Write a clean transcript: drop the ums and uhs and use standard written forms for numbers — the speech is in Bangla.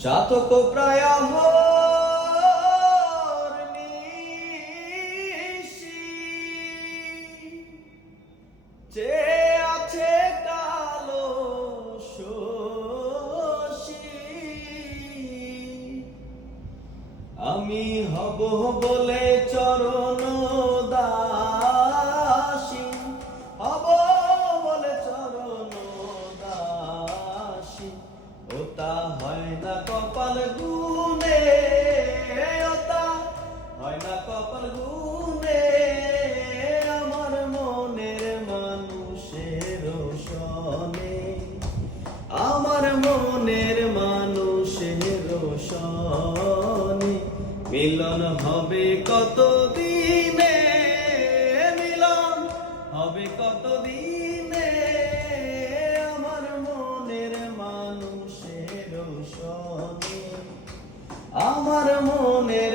চাতক প্রায় যে আছে কালো শশী, আমি হব বলে চরণ দাসী, হব বলে চরণ দাসী। ওটা হয় না কপাল গুনে, ওটা হয় না কপাল গুনে, আমার মনের মানুষের সনে, আমার মনের মানুষের সনে। মিলন হবে কত দিনে, মিলন হবে কত দিনে, আমার মনের মানুষের সনে, আমার মনের